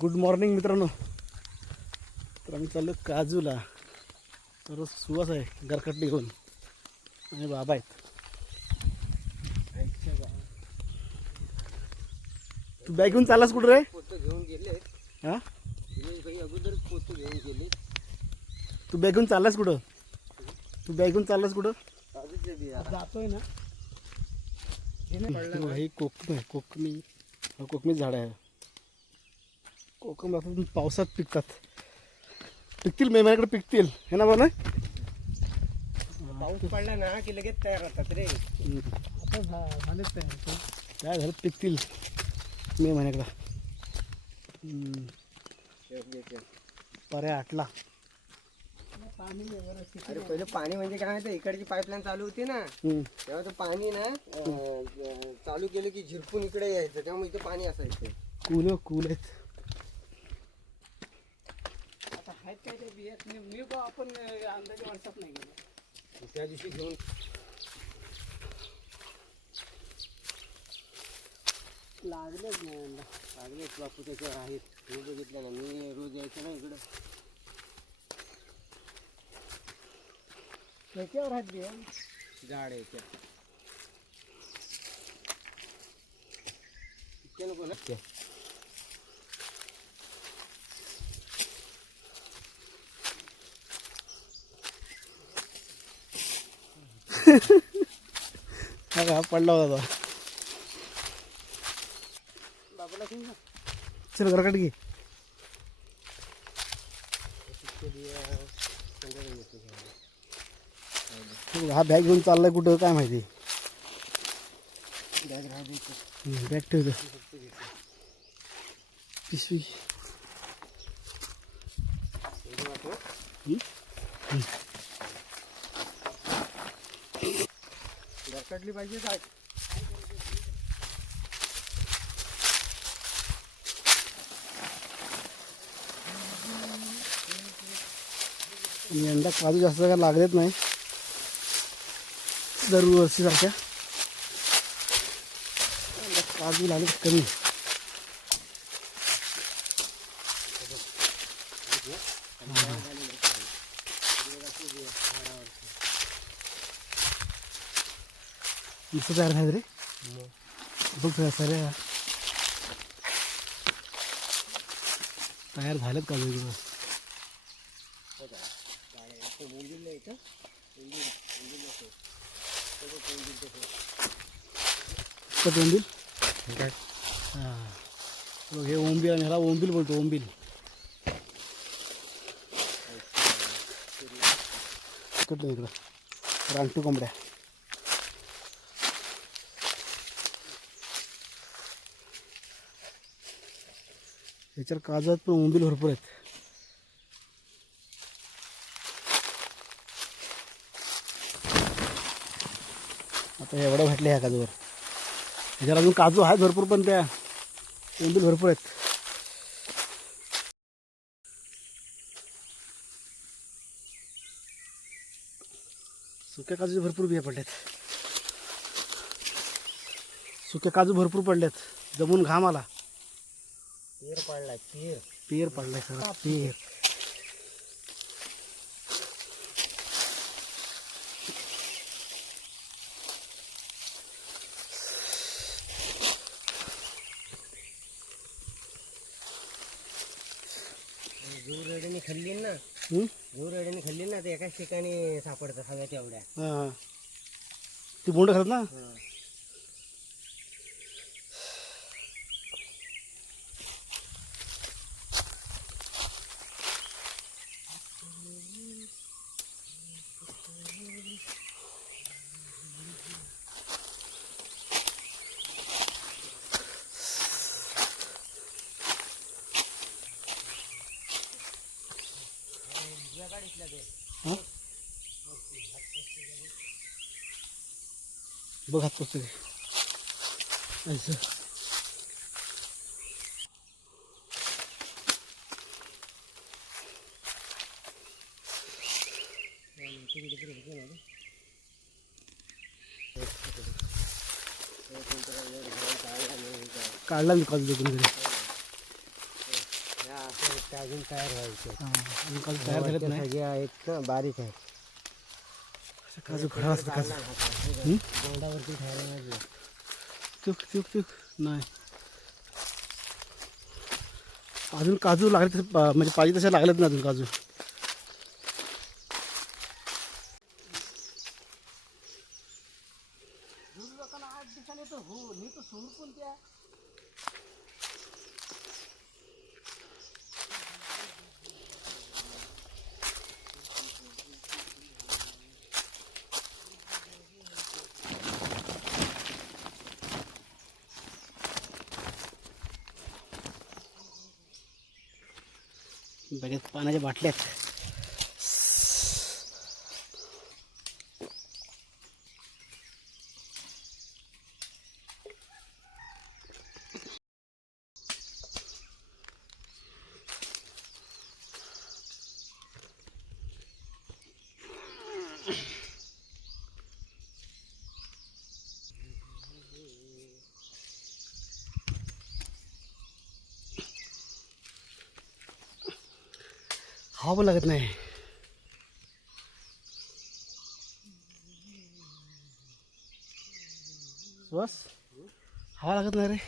Good morning मित्रांनो. तर आम्ही चाललो काजूला. तर सुवास आहे गरकटली घेऊन. आणि बाबा आहेत. तू बॅग घेऊन चाललास कुठं रे? घेऊन गेले हा? अगोदर घेऊन गेले तू बॅग घेऊन चाललास कुठं? तू बॅग घेऊन चाललास कुठं? जातोय ना. ही कोकम आहे कोकमी. हा कोकमी झाड आहे. कोकम आता पावसात पिकतात. पिकतील मे महिन्याकडे पिकतील. हे ना बघ पाऊस पडला ना की लगेच तयार होतात रे. आता झाले काय झालं? पिकतील. मे महिन्याकडं हम्म, पर्या आटला. अरे पहिले पाणी म्हणजे काय माहिती इकडची पाईपलाईन चालू होती ना तेव्हा ते पाणी ना अं, चालू केलं की झिरपून इकडे यायचं त्यामुळे इथे पाणी असायचं. कूल कूल आहेत. त्या दिवशी घेऊन. लागलेच नाही लागले बापू त्याच्यावर आहेत. मी बघितलं ना मी रोज यायचं ना इकडं. त्याच्यावर आहेत बिया झाड आहे त्या हा पडला होता तो. बाबूला. चल घे. हा बॅग घेऊन चाललाय कुठं काय माहिती? बॅग ठेवलं पिशवी? घरकाटली पाहिजे काय? यंदा काजू जास्त काय लागलेत नाही. दरवर्षी सारख्या यंदा काजू लागले कमी। नुसतं तयार झालं रे बघ सगळ्या साऱ्या तयार झालेत काजू कट ओंबिल हां. बघ हे ओंबिल आणि ह्याला ओंबिल बोलतो ओंबिल. कट इकडं? रानटी कोंबड्या. याच्यावर काजूत पण ओंबिल भरपूर आहेत. एवढं भेटले ह्या काजूवर ह्याच्यावर अजून काजू आहेत भरपूर पण त्या. ओंबिल भरपूर आहेत? सुक्या काजूचे भरपूर बिया पडल्यात सुक्या काजू भरपूर पडल्यात जमून घाम आला. पेर पडला पेर. पेर पडलाय सगळा पेर. गुरुरेडीने खाल्ली ना? गुरुरेडीने खाल्ली ना ते एकाच ठिकाणी सापडतं सगळ्या तेवढ्या हा हा. ती बोंड खातात ना हा? बघ हात पुस्तक असं काढला मी काजू तिथून अजून तयार व्हायचे. हां तयार झालेत नाही सगळे आहेत ना बारीक असे काजू खडा असतं काजू हं? बोर्डावरती ठेवायला पाहिजे चुक चुक चुक. नाही. अजून काजू लागले तसे पा- म्हणजे पाहिजे तसे लागलेत ना अजून काजू? बघत पाण्याच्या बाटल्यात खावं पण लागत नाही. बस. हवा लागत नाही रे.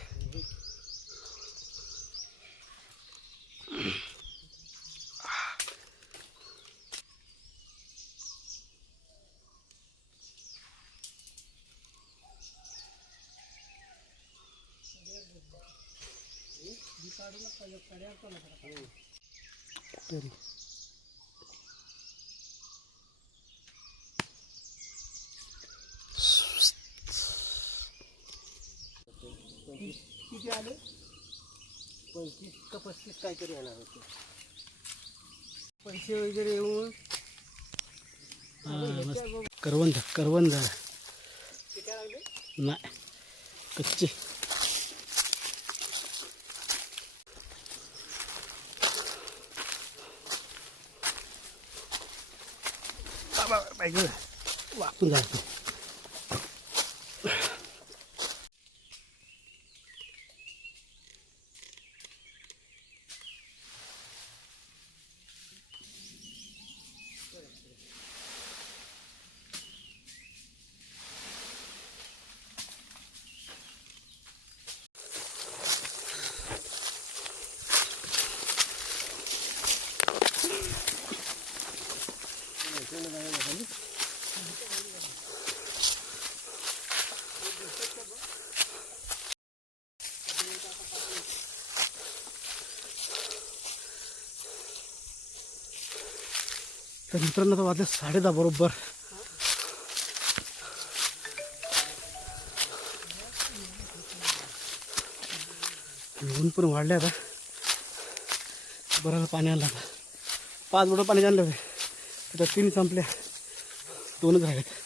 तरी आले. पंचवीस का पस्तीस काहीतरी येणार होते. पैसे वगैरे येऊन. हा, करवंद करवंद. नाही कच्चे. बाबा, पाहिजे वाकून जायचं तर मित्रांनो आता वाजले साडे दहा बरोबर ऊन पण वाढले आता. बराला पाणी आणलं आता. पाच बोटं पाणी आणलं होते. तर तीन संपल्या. दोनच राहिलेत.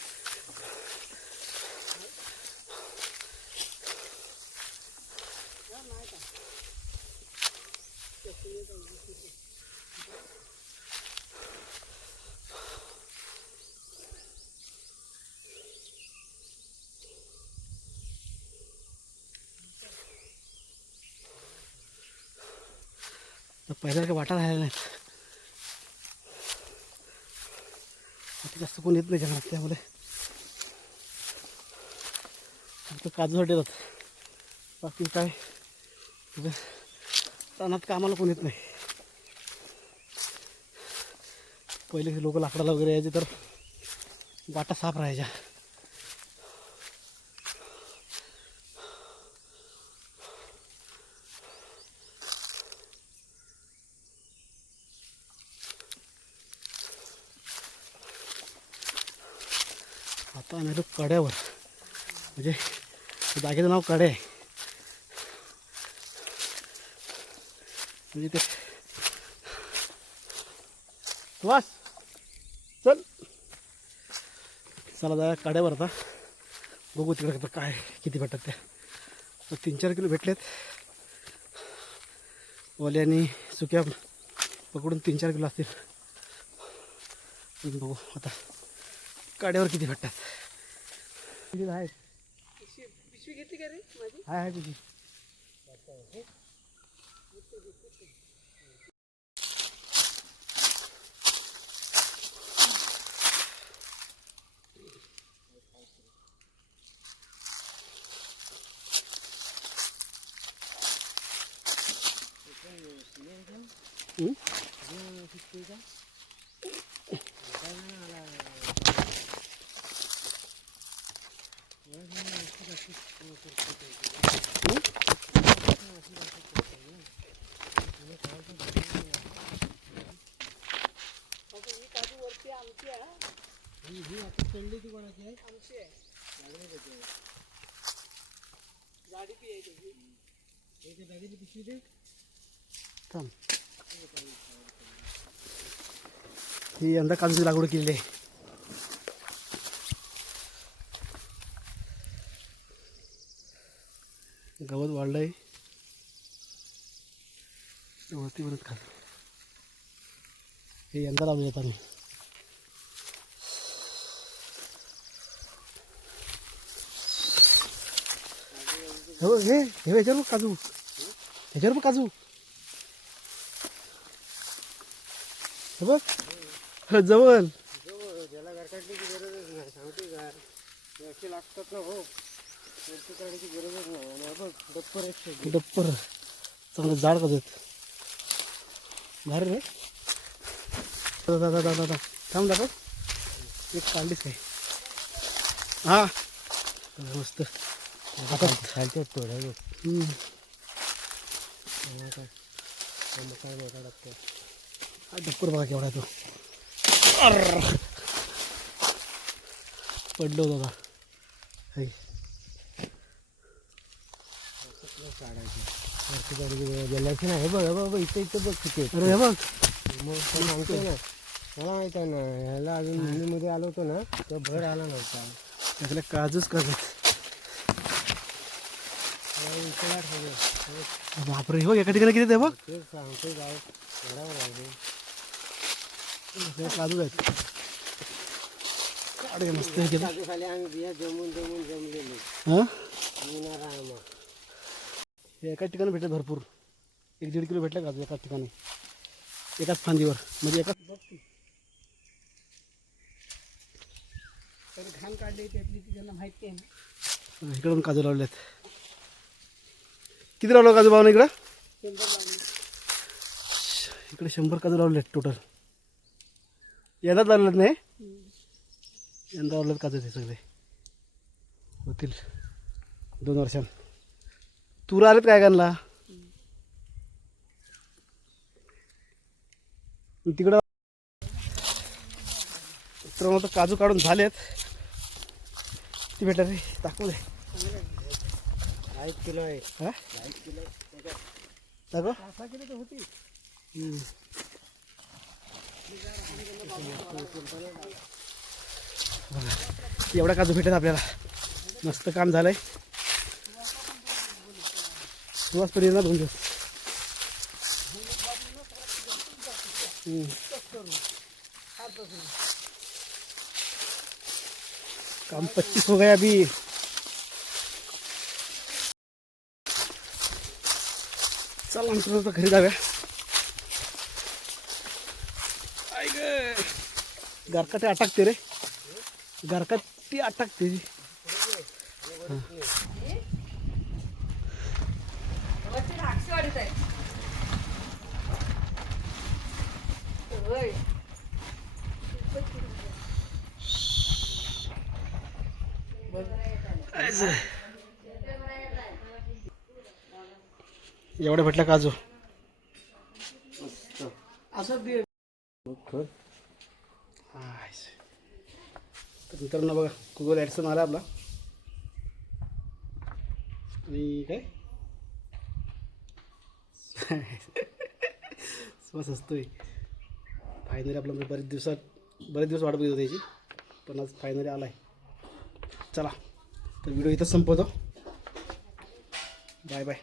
तर पहिल्यासारखं वाटा राहिला नाहीत. आता जास्त कोण येत नाही जंगलात त्यामुळे. फक्त काजूसाठी येतात. बाकी काय? तिथं रानात कामाला कोण येत नाही. पहिले लोक लाकडाला वगैरे यायचे तर वाटा साफ राहायच्या. आता आम्ही आलो कड्यावर. म्हणजे जागेचं नावकडे आहे. म्हणजे ते वास! चल. चला जाया कड्यावर आता. बघू तिकडे आता काय किती भेटतात त्या. तर तीन चार किलो भेटलेत. ओल्याने सुक्या पकडून तीन चार किलो असतील. बघू आता काड्यावर किती भेटतात. किती आहेत हाय हाय तुझी हम्म? थांब. ही यंदा काजूची लागवड केलेली आहे. गवत वाढलंय. वरती परत खाल. हे यंदा लावले आता मी हो हे हे ह्याच्यावर बघ काजू ह्याच्यावर बघ काजू हे बघ ह, जवळ ज्याला गरकाटण्याची गरजच नाही सांगते का हे असे लागतात ना हो वरती काढायची गरजच नाही आणि बघ डप्पर एक डप्पर चांगलं जाड काजू भारी रे दादा दादा दादा थांब दादा एक काढलीच काय हां मस्त आता खालच्या थोड्या बघ. हम्म. काय मोठा डप्पर हा डप्पर बघा केवढा आहे तो. पडलो. काढायची गेल्याची नाही. हे बघ बघ, इथं इथं बघ किती आहेत. अरे बघ. मग सांगतोय ना. मला माहीत आहे ना. ह्याला अजून मुलीमध्ये आलो होतो ना तेव्हा भर आला नव्हता. काजूच काजू आहेत. तेव्हा विचारात हवं. बापरे हे बघ एका ठिकाणी किती हे बघ. सांगतोय गाव बरोबर आहे ते. हे? काजू आहेत काढे मस्त हे काजू खाली आम्ही बिया जमून जमून जमलेले हां हे एका ठिकाणी भेटले भरपूर. एक दीड किलो भेटले काजू एकाच ठिकाणी? एकाच फांदीवर. म्हणजे एकाच घाण काढली त्यातली ती त्यांना माहिती आहे ना इकडे पण काजू लावले आहेत किती लावलं काजू भावना इकडं? इकडे शंभर काजू लावले आहेत टोटल यंदाच लावलेत नाही? यंदा लावलेत काजू ते सगळे. होतील. दोन वर्षां तूर आलेत काय कानला तिकडं तर मग काजू काढून झालेत. ती भेटा रे दाखवू दे. किलो आहे. हा? किलो किलो होती. एवढा काजू भेटत आपल्याला. मस्त काम झालंय. सुवास पण येणार दोन दिवस. काम पच्चीस हो गया अभी. चल आता घरी जाऊया. गारकाटे अटकते रे. गारकाटी अटकते ती एवढं भेटला काजू असं बी तर मित्रांनो बघा गुगल ॲडसन आला आपला. आणि काय? स्वस असतोय फायनली आपला म्हणजे बरेच दिवसात बरेच दिवस वाट बघित त्याची. पण आज फायनली आला आहे चला तर व्हिडिओ इथंच संपवतो. Bye bye